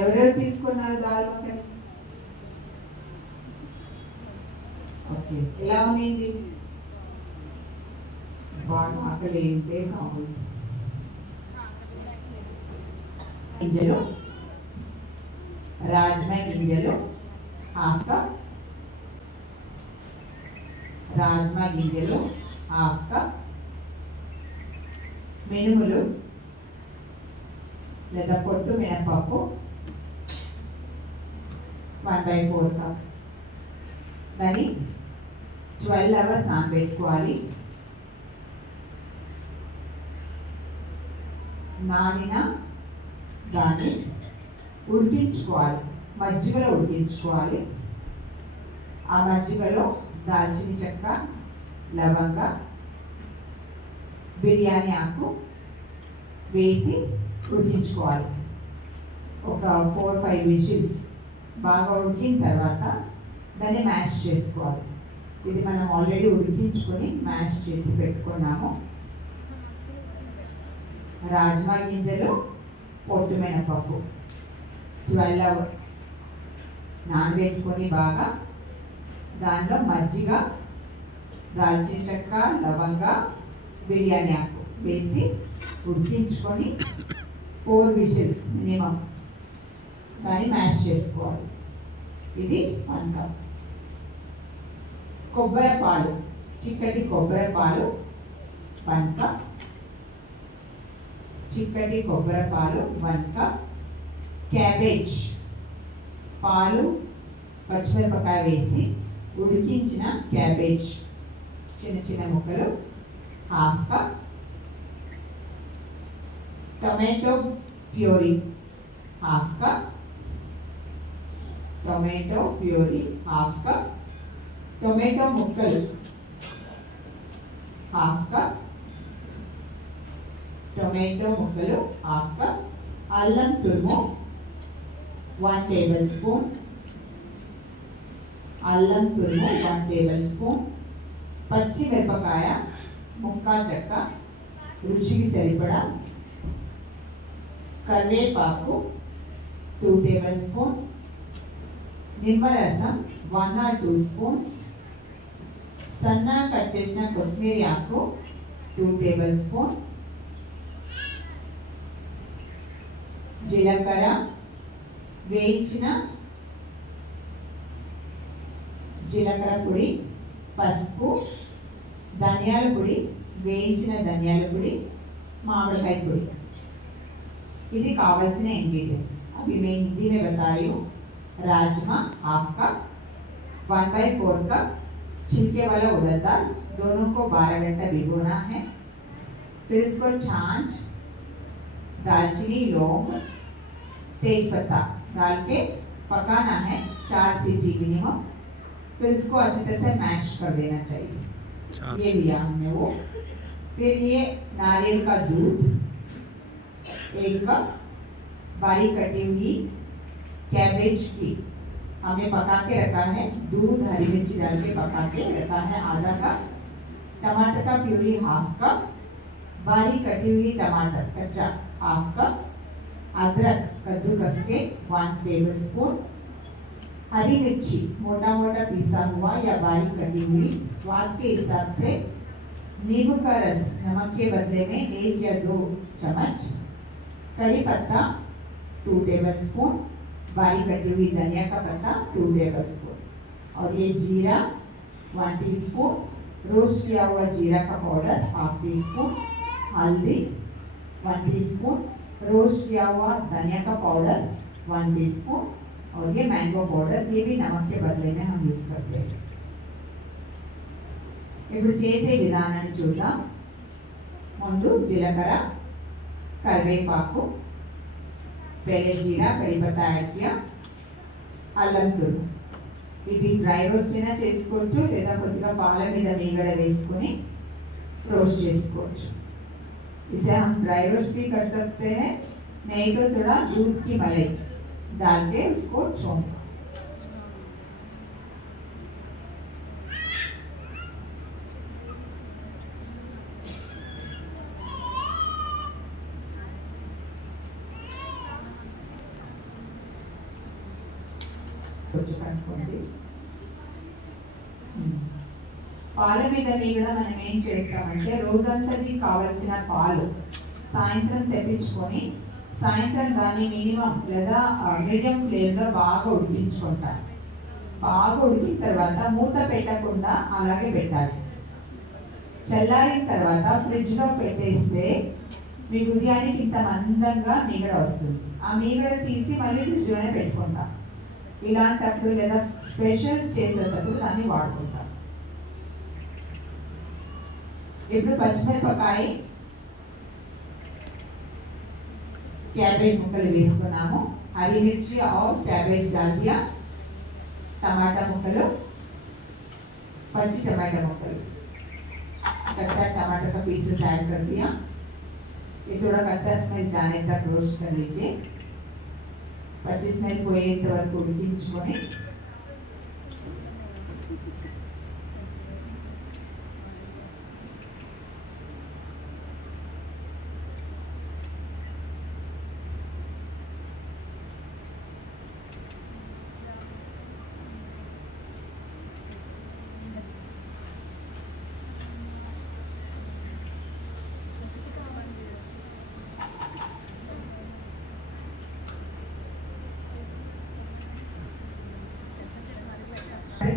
ఎవరెవరు తీసుకున్నారు దాల్ మఖని? ఓకే, ఎలా ఉంది? బాగా ఆకలి ఏంటే బాగుంది. గింజలు, రాజ్మా గింజలు హాఫ్ కప్, రాజ్మా గింజలు హాఫ్ కప్, మినుములు లేదా పొట్టు మినపప్పు 1/4 కప్. దాన్ని 12 అవర్స్ నానబెట్టుకోవాలి. నానిన దాన్ని ఉడికించుకోవాలి, మజ్జిగలో ఉడికించుకోవాలి. ఆ మజ్జిగలో దాల్చిన చెక్క, లవంగ, బిర్యానీ ఆకు వేసి ఉడికించుకోవాలి. ఒక 4-5 విజిల్స్ బాగా ఉడికిన తర్వాత దాన్ని మ్యాష్ చేసుకోవాలి. ఇది మనం ఆల్రెడీ ఉడికించుకొని మ్యాష్ చేసి పెట్టుకున్నాము. రాజ్మా గింజలు, పొట్టు మినపప్పు 12 అవర్స్ నానబెట్టుకొని బాగా దానిలో మజ్జిగ, దాల్చిన చెక్క, లవంగ, బిర్యానీ ఆకు వేసి ఉడికించుకొని 4 విజిల్స్ మినిమం దాన్ని మ్యాష్ చేసుకోవాలి. ఇది 1 కప్. కొబ్బరి పాలు, చిక్కటి కొబ్బరి పాలు 1 కప్, చిక్కటి కొబ్బరి పాలు 1 కప్. క్యాబేజ్ పాలు, పచ్చిమిరపకాయ వేసి ఉడికించిన క్యాబేజ్ చిన్న చిన్న ముక్కలు half cup. Tomato puree half cup, tomato puree half cup. Tomato ముక్కలు హాఫ్ కప్, టొమాటో ముక్కలు హాఫ్ కప్. అల్లం తురుము 1 టేబుల్ స్పూన్, అల్లం తురుము 1 టేబుల్ స్పూన్. పచ్చిమిరపకాయ ముక్కా చెక్క రుచికి సరిపడా. కరివేపాకు 2 టేబుల్ స్పూన్. నిమ్మరసం 1 or 2 స్పూన్స్. సన్నగా కట్ చేసిన కొత్తిమీర ఆకు 2 టేబుల్ స్పూన్. జీలకర్ర, వేయించిన జీలకర్ర పొడి, పసుపు, ధనియాల పొడి, వేయించిన ధనియాల పొడి, మామిడికాయ పొడి. ఇది కావాల్సిన ఇంగ్रीडियंट्स. अभी मैं हिंदी में बता रही हूँ. राजमा हाफ कप, 1/4 कप छिलके वाला उड़द दाल, दोनों को 12 घंटा भिगोना है. फिर इसको छाछ, दालचीनी, लौंग, तेज पत्ता डाल के पकाना है 4 सीटी मिनिमम. फिर इसको अच्छी तरह से मैश कर देना चाहिए. ये लिया हमने वो. फिर ये नारियल का दूध 1 कप. बारीक कटी हुई कैबेज की हमने पका के रखा है. दूध, हरी मिर्ची डाल के पका के रखा है आधा कप. टमाटर का प्यूरी हाफ कप. बारीक कटी हुई टमाटर कच्चा हाफ कप. अदरक कद्दूकस के 1 टेबल स्पून. हरी मिर्ची मोटा मोटा पीसा हुआ या बारीक कटी हुई. स्वाद के हिसाब से नींबू का रस नमक के बदले में 1 या 2 चम्मच. कड़ी पत्ता 2 टेबल स्पून. बारीक कटी हुई धनिया का पत्ता 2 टेबल स्पून. और ये जीरा 1 टीस्पून. रोस्ट किया हुआ जीरा का पाउडर हाफ टी स्पून. हल्दी 1 टीस्पून. रोस्ट किया हुआ धनिया का पाउडर 1 टीस्पून. और ये मैंगो पाउडर, ये भी नमक के बदले में हम यूज करते हैं. ఇప్పుడు చేసే విధానాన్ని చూద్దాం. ముందు జీలకర్ర, కరివేపాకు, पहले जीरा, कड़ी पत्ता ऐड किया. అల్లం తురుము. ఇది డ్రై రోస్ట్ అయినా చేసుకోవచ్చు, లేదా కొద్దిగా పాల మీద మీగడ వేసుకొని रोस्ट చేసుకోవచ్చు. इसे हम ड्राई रोस्ट भी कर सकते हैं, नहीं तो थोड़ा दूध की मलाई डाल के उसको छोंक. కొంచెం కనుక్కోండి. పాల మీద కూడా మనం ఏం చేస్తామంటే రోజంతటి కావలసిన పాలు సాయంత్రం తెప్పించుకొని సాయంత్రం దాన్ని మినిమం లేదా మీడియం ఫ్లేమ్లో బాగా ఉడికించుకుంటారు. బాగా ఉడికిన తర్వాత మూత పెట్టకుండా అలాగే పెట్టాలి. చల్లారిన తర్వాత ఫ్రిడ్జ్లో పెట్టేస్తే మీ ఉదయానికి ఇంత మందంగా మీగడ వస్తుంది. ఆ మీగడ తీసి మళ్ళీ ఫ్రిడ్జ్లోనే పెట్టుకుంటాం. ఇలాంటప్పుడు లేదా స్పెషల్స్ చేసేటప్పుడు దాన్ని వాడుకుంటాం. ఇప్పుడు పచ్చిమిరపకాయ క్యాబేజ్ ముక్కలు వేసుకున్నాము. హరి మిర్చి और कैबेज डाल दिया. टमाटा मुक्कలు, पच्ची टमाटर मुक्कలు, कच्चा टमाटर का पीसेस ऐड कर दिया. ये थोड़ा कच्चा स्मेल जाने तक रोस्ट कर लीजिए. पच्ची स्मेल పోయేంత వరకు ఉడికించుకొని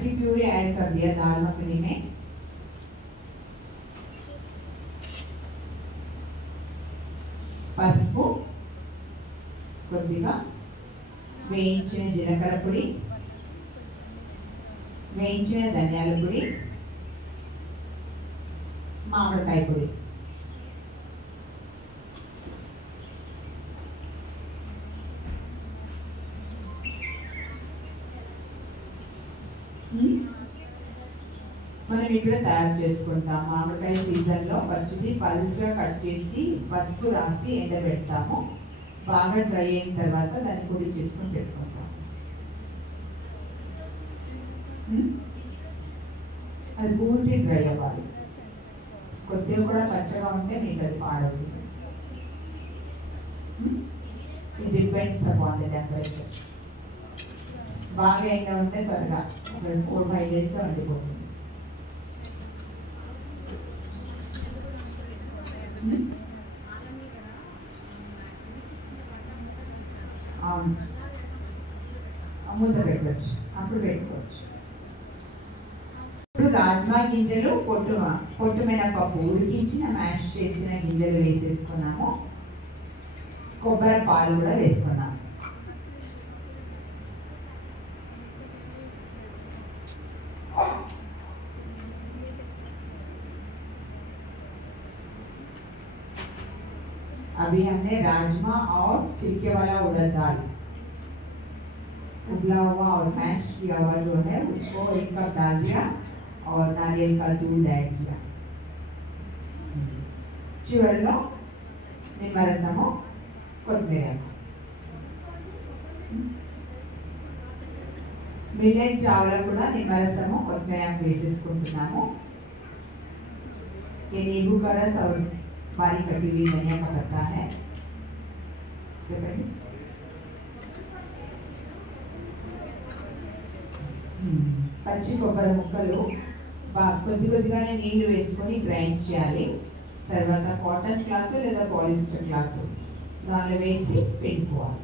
की प्यूरी ऐड कर दिया दाल मखनी में. పసుపు, కొద్దిగా వేయించిన జీలకర్ర పొడి, వేయించిన ధనియాల పొడి, మామిడికాయ పొడి. మనం ఇక్కడ తయారు చేసుకుంటాం. మామిడికాయ సీజన్లో పచ్చిది పల్స్గా కట్ చేసి పసుపు రాసి ఎండబెడతాము. బాగా డ్రై అయిన తర్వాత దాన్ని పొడి చేసుకొని పెట్టుకుంటాం. అది పూర్తి డ్రై అవ్వాలి. కొద్దిగా కూడా పచ్చగా ఉంటే మీకు అది పాడవుతుంది. It depends upon the temperature. బాగా ఎండ ఉంటే త్వరగా 4-5 డేస్లో వండిపోతుంది. మూత పెట్టవచ్చు, అప్పుడు పెట్టుకోవచ్చు. ఇప్పుడు రాజ్మా గింజలు, పొట్టు మినపప్పు ఉడికించిన మ్యాష్ చేసిన గింజలు వేసేసుకున్నాము. కొబ్బరి పాలు కూడా వేసుకున్నాము. अभी हमने राजमा और छिलके वाला उड़द दाल उबला हुआ और मैश किया हुआ जो है उसको 1 कप डाल दिया और नारियल का दूध ऐड किया. చివరిలో నిమ్మరసము, కొత్తిమీర. మిల్లెట్ చావల కూడా నిమ్మరసము, కొత్తిమీర వేసేసుకుంటున్నాము. ये नींबू का रस और बारीक कटी हुई धनिया का पत्ता है. పచ్చి కొబ్బరి ముక్కలు కొద్దిగానే నీళ్లు వేసుకొని గ్రైండ్ చేయాలి. తర్వాత కాటన్ క్లాత్ లేదా పాలిస్టర్ క్లాత్ దానిలో వేసి పిండుకోవాలి.